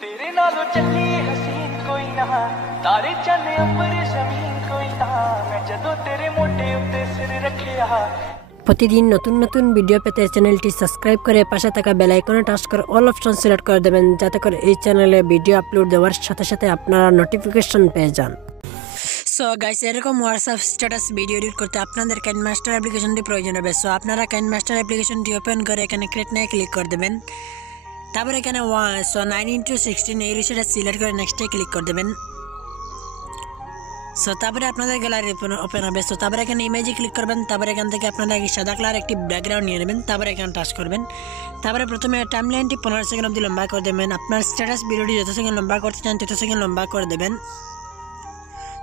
तेरे नालों चली हसीन कोई ना तारे चंद अंबर जमीन कोई ना मैं जदों तेरे मोटे उत्ते सिर रखिया। প্রতিদিন নতুন নতুন ভিডিও পেতে চ্যানেলটি সাবস্ক্রাইব করে পাশে থাকা বেল আইকনে টাচ করে অল অপশন সিলেক্ট করে দেবেন, যাতে করে এই চ্যানেলে ভিডিও আপলোড দেওয়ার সাথে সাথে আপনারা নোটিফিকেশন পেয়ে যান। সো গাইস, এরকম হোয়াটসঅ্যাপ স্ট্যাটাস ভিডিও এডিট করতে আপনাদের কাইনমাস্টার অ্যাপ্লিকেশনটি প্রয়োজন হবে। সো আপনারা কাইনমাস্টার অ্যাপ্লিকেশনটি ওপেন করে এখানে ক্রিয়েট নাও ক্লিক করে দেবেন। তারপর এখানে 9:16 এই রেশিওটা সিলেক্ট করে নেক্সটে ক্লিক করে দেবেন। সো তারপরে আপনাদের গ্যালারি ওপেন হবে। সো তারপরে এখানে ইমেজে ক্লিক করবেন। তারপরে এখান থেকে আপনারা সাদা কালার একটি ব্যাকগ্রাউন্ড নিয়ে নেবেন। তারপরে এখানে টাচ করবেন। তারপরে প্রথমে টাইমলাইনটি 15 সেকেন্ড অবধি লম্বা করে দেবেন। আপনার স্ট্যাটাস ভিডিওটি যত সেকেন্ড লম্বা করতে চান তত সেকেন্ড লম্বা করে দেবেন।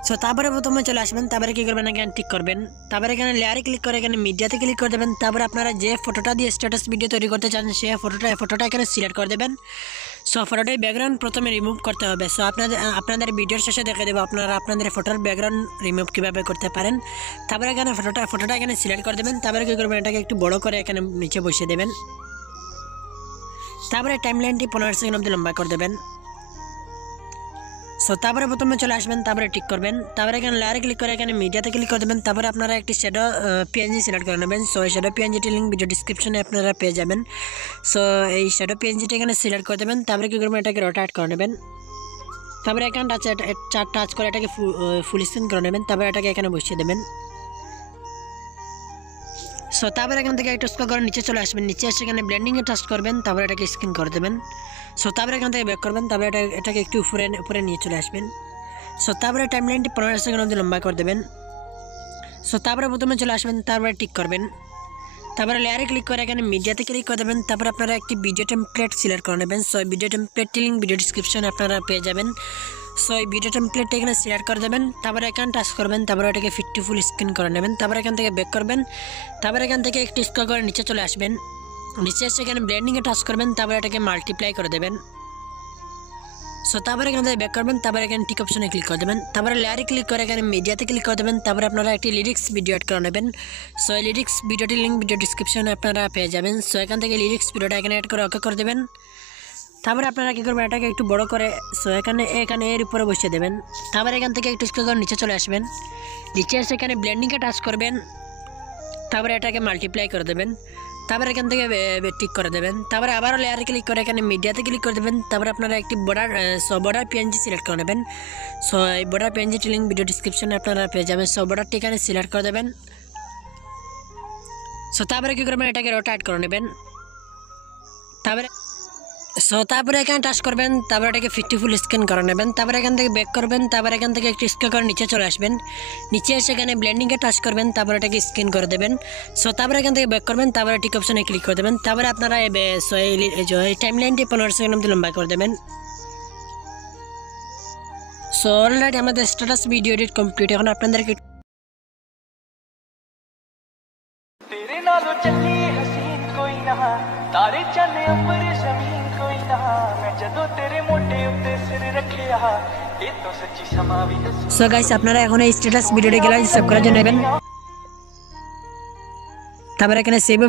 সো তারপরে প্রথমে চলে আসবেন। তারপরে কী করবেন, এখানে টিক করবেন। তারপরে এখানে লেয়ারে ক্লিক করে এখানে মিডিয়াতে ক্লিক করে দেবেন। তারপরে আপনারা যে ফটোটা দিয়ে স্ট্যাটাস ভিডিও তৈরি করতে চান সেই ফটোটা এখানে সিলেক্ট করে দেবেন। সো ফটোটাই ব্যাকগ্রাউন্ড প্রথমে রিমুভ করতে হবে। সো আপনাদের ভিডিওর শেষে দেখে দেবো আপনারা আপনাদের ফটোর ব্যাকগ্রাউন্ড রিমুভ কীভাবে করতে পারেন। তারপরে এখানে ফটোটা এখানে সিলেক্ট করে দেবেন। তারপরে কী করবেন, এটাকে একটু বড় করে এখানে নিচে বসিয়ে দেবেন। তারপরে টাইমলাইনটি 15 সেকেন্ড অবধি লম্বা করে দেবেন। সো তারপরে প্রথমে চলে আসবেন। তারপরে টিক করবেন। তারপরে এখানে লেয়ারে ক্লিক করে এখানে মিডিয়াতে ক্লিক করে দেবেন। তারপরে আপনারা একটি শ্যাডো পিএনজি সিলেক্ট করে নেবেন। সো এই শ্যাডো পিএনজিটির লিঙ্ক ভিডিও ডিসক্রিপশনে আপনারা পেয়ে যাবেন। সো এই শ্যাডো পিএনজিটি এখানে সিলেক্ট করে দেবেন। তারপরে কী করবেন, এটাকে রোটেট করে নেবেন। তারপরে এখানে টাচ করে এটাকে ফুল স্ক্রিন করে নেবেন। তারপরে এটাকে এখানে বসিয়ে দেবেন। সো তারপরে এখান থেকে একটু স্ক্রল করে নিচে চলে আসবেন। নিচে এসে এখানে ব্লেন্ডিংয়ে টাচ করবেন। তারপরে এটাকে স্ক্রিন করে দেবেন। সো তারপরে এখান থেকে ব্যাক করবেন। তারপরে এটাকে একটু উপরে নিয়ে চলে আসবেন। সো তারপরে টাইমলাইনটি 15 সেকেন্ড অবধি লম্বা করে দেবেন। সো তারপরে প্রথমে চলে আসবেন। তারপরে টিক করবেন। তারপরে লেয়ারে ক্লিক করে এখানে মিডিয়াতে ক্লিক করে দেবেন। তারপরে আপনারা একটি ভিডিও টেমপ্লেট সিলেক্ট করে নেবেন। সো ভিডিও টেমপ্লেটটি লিঙ্ক ভিডিও ডিসক্রিপশনে আপনারা পেয়ে যাবেন। সো এই ভিডিও টেমপ্লেটটা এখানে সিলেক্ট করে দেবেন। তারপরে এখানে টাচ করবেন। তারপরে এটাকে ফিট টু ফুল স্ক্রিন করে নেবেন। তারপরে এখান থেকে ব্যাক করবেন। তারপরে এখান থেকে একটু স্ক্রল করে নিচে চলে আসবেন। নিচে এসে এখানে ব্লেন্ডিংয়ে টাচ করবেন। তারপরে এটাকে মাল্টিপ্লাই করে দেবেন। সো তারপরে এখান থেকে ব্যাক করবেন। তারপরে এখানে টিক অপশনে ক্লিক করে দেবেন। তারপরে লেয়ারে ক্লিক করে এখানে মিডিয়াতে ক্লিক করে দেবেন। তারপরে আপনারা একটি লিরিক্স ভিডিও অ্যাড করে নেবেন। সো এই লিরিক্স ভিডিওটির লিঙ্ক ভিডিও ডিসক্রিপশনে আপনারা পেয়ে যাবেন। সো এখান থেকে লিরিক্স ভিডিওটা এখানে অ্যাড করে ওকে করে দেবেন। তারপরে আপনারা কী করবেন, এটাকে একটু বড় করে সো এখানে এর উপরে বসিয়ে দেবেন। তারপরে এখান থেকে একটু স্ক্রল করে নিচে চলে আসবেন। নিচে এসে এখানে ব্লেন্ডিংয়ে টাচ করবেন। তারপরে এটাকে মাল্টিপ্লাই করে দেবেন। তারপরে এখান থেকে টিক করে দেবেন। তারপরে আবারও লেয়ারে ক্লিক করে এখানে মিডিয়াতে ক্লিক করে দেবেন। তারপরে আপনারা একটি বর্ডার পিএনজি সিলেক্ট করে নেবেন। সো এই বর্ডার পিএনজিটি লিঙ্ক ভিডিও ডিসক্রিপশনে আপনারা পেয়ে যাবেন। সো বর্ডারটি এখানে সিলেক্ট করে দেবেন। সো তারপরে কী করবেন, এটাকে রোটেট করে নেবেন। তারপরে এখানে টাচ করবেন। তারপরে এটাকে ফিট টু ফুল স্ক্যান করে নেবেন। তারপরে এখান থেকে ব্যাক করবেন। তারপরে এখান থেকে একটু স্ক্রল করে নিচে চলে আসবেন। নিচে এসে এখানে ব্লেন্ডিংয়ে টাচ করবেন। তারপরে এটাকে স্ক্যান করে দেবেন। সো তারপরে এখান থেকে ব্যাক করবেন। তারপরে টিক অপশনে ক্লিক করে দেবেন। তারপরে আপনারা এই টাইমলাইনটি 15 সেকেন্ড অবধি লম্বা করে দেবেন। সো অলরেডি আমাদের স্ট্যাটাস ভিডিও এডিট কমপ্লিট। এখন আপনাদেরকে तेरे नालों चली हसीन कोई ना तारे चंद अंबर जमीन कोई ना मैं जदों तेरे मोटे उत्ते सिर रखिया ये तो सच्ची समा भी दस। সো গাইস, আপনারা এখন এই স্ট্যাটাস ভিডিওটি গ্যালারি সেভ করার জন্য নেবেন। তারপরে এখানে সেভ